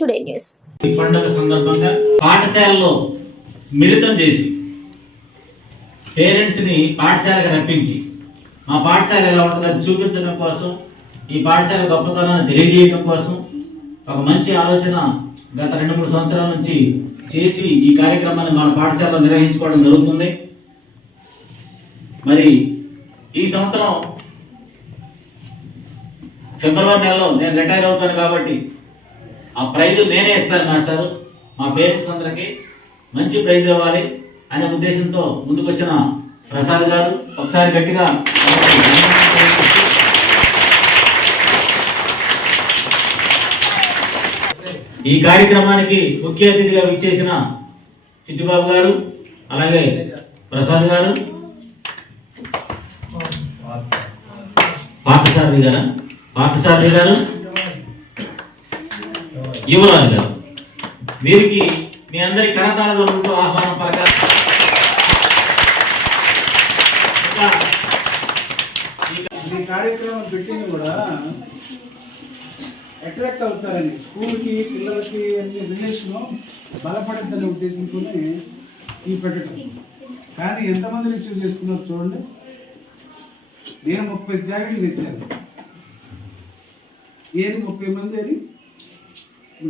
Today news. ఈ పండుగ సందర్భంగా పాఠశాలలో మిళితం చేసి పేరెంట్స్ ని పాఠశాలకు రప్పించి మా పాఠశాల ఎలా ఉంటుందని చూపించడం కోసం, ఈ పాఠశాల గొప్పతనాన్ని తెలియజేయడం కోసం ఒక మంచి ఆలోచన గత 2-3 సంవత్సరాల నుంచి చేసి ఈ కార్యక్రమాన్ని మన పాఠశాలలో నిర్వహించుకోవడం జరుగుతుంది. మరి ఈ సంవత్సరం ఫిబ్రవరి నెలలో నేను రిటైర్ అవుతాను కాబట్టి ఆ ప్రైజు నేనే ఇస్తాను మాస్టారు. మా పేరెంట్స్ అందరికీ మంచి ప్రైజ్ ఇవ్వాలి అనే ఉద్దేశంతో ముందుకొచ్చిన ప్రసాద్ గారు ఒకసారి గట్టిగా ఈ కార్యక్రమానికి ముఖ్య అతిథిగా విచ్చేసిన చిట్టిబాబు గారు, అలాగే ప్రసాద్ గారు, పార్థసారథి గారు, యువరాజు గారు, వీరికి మీ అందరి కరతాళతో ఆహ్వానం పలకాలి. ఈ కార్యక్రమం పెట్టింది కూడా అట్రాక్ట్ అవుతారని, స్కూల్కి పిల్లలకి అన్ని రిలేషన్ బలపడద్దనే ఉద్దేశంతోనే ఈ పెట్టడం. కానీ ఎంతమంది రిసీవ్ చేసుకున్నారు చూడండి. నేను 30 జాకెట్లు తెచ్చాను. ఏది 30 మంది అని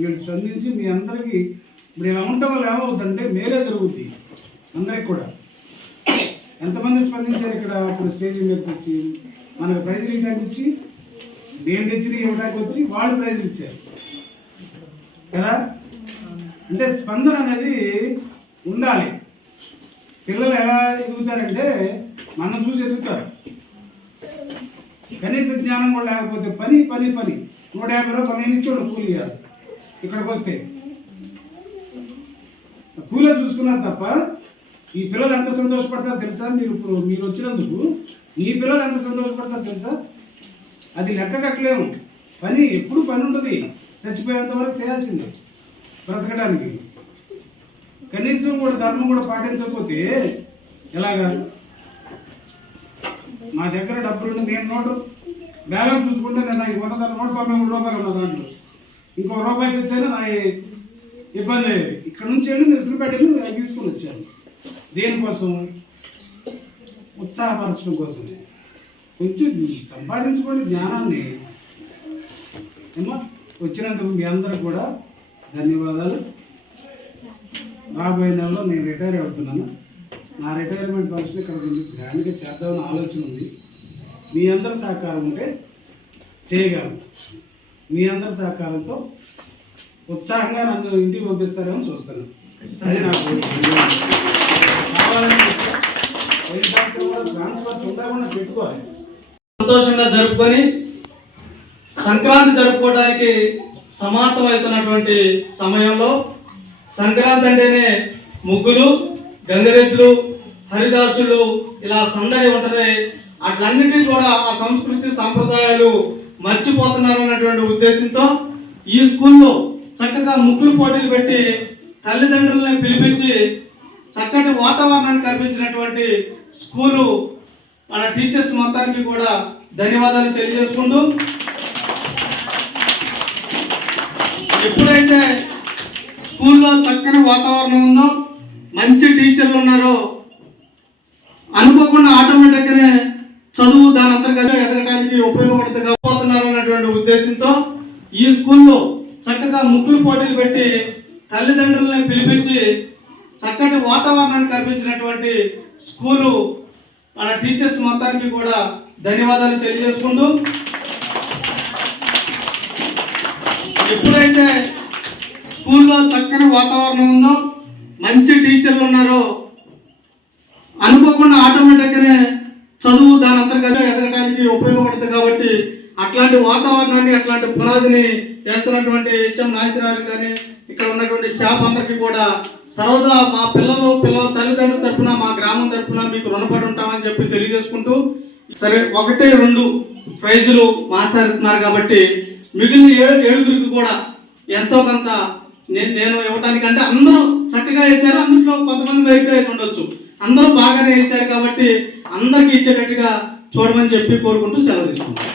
మీరు స్పందించి మీ అందరికీ ఇప్పుడు ఇలా ఉండటం వల్ల ఏమవుతుందంటే మేలే జరుగుద్ది అందరికి కూడా. ఎంతమంది స్పందించారు ఇక్కడ అప్పుడు స్టేజ్ మీదకి వచ్చి మనకు ప్రైజులు ఇవ్వడానికి వచ్చి, నేను తెచ్చిన ఇవ్వడానికి వచ్చి వాళ్ళు ప్రైజులు ఇచ్చారు కదా. అంటే స్పందన అనేది ఉండాలి. పిల్లలు ఎలా ఎదుగుతారంటే మనం చూసి ఎదుగుతారు. కనీస జ్ఞానం కూడా లేకపోతే పని పని పని 150 రూపాయలు నేను ఇచ్చాడు కూలి ఇవ్వాలి. ఇక్కడికి వస్తే కూలే చూసుకున్నారు తప్ప ఈ పిల్లలు ఎంత సంతోషపడతారో తెలుసా? మీరు వచ్చినందుకు ఈ పిల్లలు ఎంత సంతోషపడతారో తెలుసా? అది లెక్క కట్టలేము. పని ఎప్పుడు పని ఉంటుంది. చచ్చిపోయేంత వరకు చేయాల్సిందే బ్రతకడానికి. కనీసం కూడా ధర్మం కూడా పాటించకపోతే ఎలాగా? మా దగ్గర డబ్బులు నేను నోటు బ్యాలెన్స్ చూసుకుంటే నేను 193 రూపాయలు ఉన్న దాంట్లో ఇంకో రూపాయి తెచ్చాను. నా ఇబ్బంది అయ్యేది. ఇక్కడ నుంచి వెళ్ళి నిరసనపేటలు అవి తీసుకుని వచ్చాను. దేనికోసం? ఉత్సాహపరచడం కోసం. కొంచెం సంపాదించుకోండి జ్ఞానాన్ని. ఏమో వచ్చినందుకు మీ అందరూ కూడా ధన్యవాదాలు. రాబోయే నెలలో నేను రిటైర్ అవుతున్నాను. నా రిటైర్మెంట్ ఫంక్షన్ ఇక్కడ కొంచెం గ్రాండ్గా చేద్దామని ఆలోచన ఉంది. మీ అందరి సహకారం ఉంటే చేయగలం. మీ అందరి సహకారంతో ఉత్సాహంగా నన్ను ఇంటికి పంపిస్తారేమో చూస్తాను. అది నాకు ట్రాన్స్ఫర్ పెట్టుకోవాలి. సంతోషంగా జరుపుకొని సంక్రాంతి జరుపుకోవడానికి సమాప్తమవుతున్నటువంటి సమయంలో, సంక్రాంతి అంటేనే ముగ్గులు, గంగరెద్దులు, హరిదాసులు, ఇలా సందడి ఉంటుంది. అట్లన్నిటినీ కూడా ఆ సంస్కృతి సాంప్రదాయాలు మర్చిపోతున్నారు అన్నటువంటి ఉద్దేశంతో ఈ స్కూల్లో చక్కగా ముగ్గులు పోటీలు పెట్టి తల్లిదండ్రులను పిలిపించి చక్కటి వాతావరణాన్ని కల్పించినటువంటి స్కూలు మన టీచర్స్ మొత్తానికి కూడా ధన్యవాదాలు తెలియజేసుకుంటూ, ఎప్పుడైతే స్కూల్లో చక్కని వాతావరణం ఉందో, మంచి టీచర్లు ఉన్నారో, అనుకోకుండా ఆటోమేటిక్గానే చదువు దాని అంతర్గత ఎదగడానికి ఉపయోగపడుతున్నారు అన్నటువంటి ఉద్దేశంతో ఈ స్కూల్లో చక్కగా ముగ్గులు పోటీలు పెట్టి తల్లిదండ్రులను పిలిపించి చక్కటి వాతావరణాన్ని కల్పించినటువంటి స్కూలు మన టీచర్స్ మొత్తానికి కూడా ధన్యవాదాలు తెలియజేసుకుంటూ, ఎప్పుడైతే స్కూల్లో చక్కని వాతావరణం ఉందో, మంచి టీచర్లు ఉన్నారో, అనుకోకుండా ఆటోమేటిక్గానే చదువు దాని అంతర్గత ఎదగడానికి ఉపయోగపడుతుంది. కాబట్టి అట్లాంటి వాతావరణాన్ని, అట్లాంటి పునాదిని చేస్తున్నటువంటి హెచ్ఎం నాగేశ్వరరావు కానీ ఇక్కడ ఉన్నటువంటి స్టాఫ్ అందరికీ కూడా సర్వదా మా పిల్లల తల్లిదండ్రుల తరఫున, మా గ్రామం తరఫున మీకు రుణపడి ఉంటామని చెప్పి తెలియజేసుకుంటూ, సరే 1-2 ప్రైజులు మాట్లాడుతున్నారు కాబట్టి మిగిలిన 7 కూడా ఎంతో కొంత నేను ఇవ్వటానికంటే అందరూ చక్కగా వేశారు. అందులో కొంతమంది మెరుగ్గా వేసి ఉండొచ్చు. అందరూ బాగానే వేశారు కాబట్టి అందరికి ఇచ్చేటట్టుగా చూడమని చెప్పి కోరుకుంటూ సెలవు తీసుకుంటాను.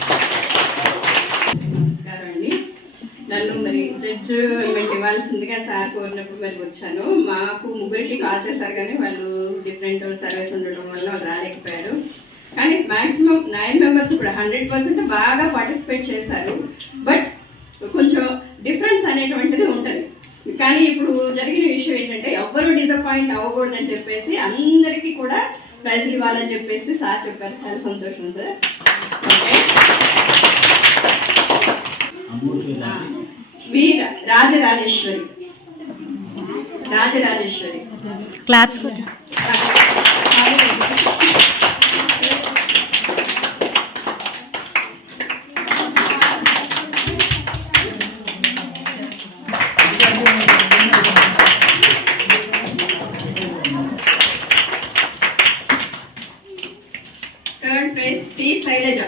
నన్ను మరి జడ్జిమెంట్ ఇవ్వాల్సిందిగా సార్ కోరినప్పుడు మరి వచ్చాను. మాకు ముగ్గురికి కాల్ చేశారు కానీ వాళ్ళు డిఫరెంట్ సర్వీస్ ఉండడం వల్ల వాళ్ళు రాలేకపోయారు. కానీ మ్యాక్సిమం 9 మెంబర్స్ కూడా 100% బాగా పార్టిసిపేట్ చేశారు. బట్ కొంచెం డిఫరెన్స్ అనేటువంటిది ఉంటుంది. కానీ ఇప్పుడు జరిగిన విషయం ఏంటంటే ఎవ్వరు డిసప్పాయింట్ అవ్వకూడదని చెప్పేసి అందరికీ కూడా ప్రైజ్లు ఇవ్వాలని చెప్పేసి సార్ చెప్పారు. చాలా సంతోషం sir. Veera Rajarajeswari claps third prize T Shailaja.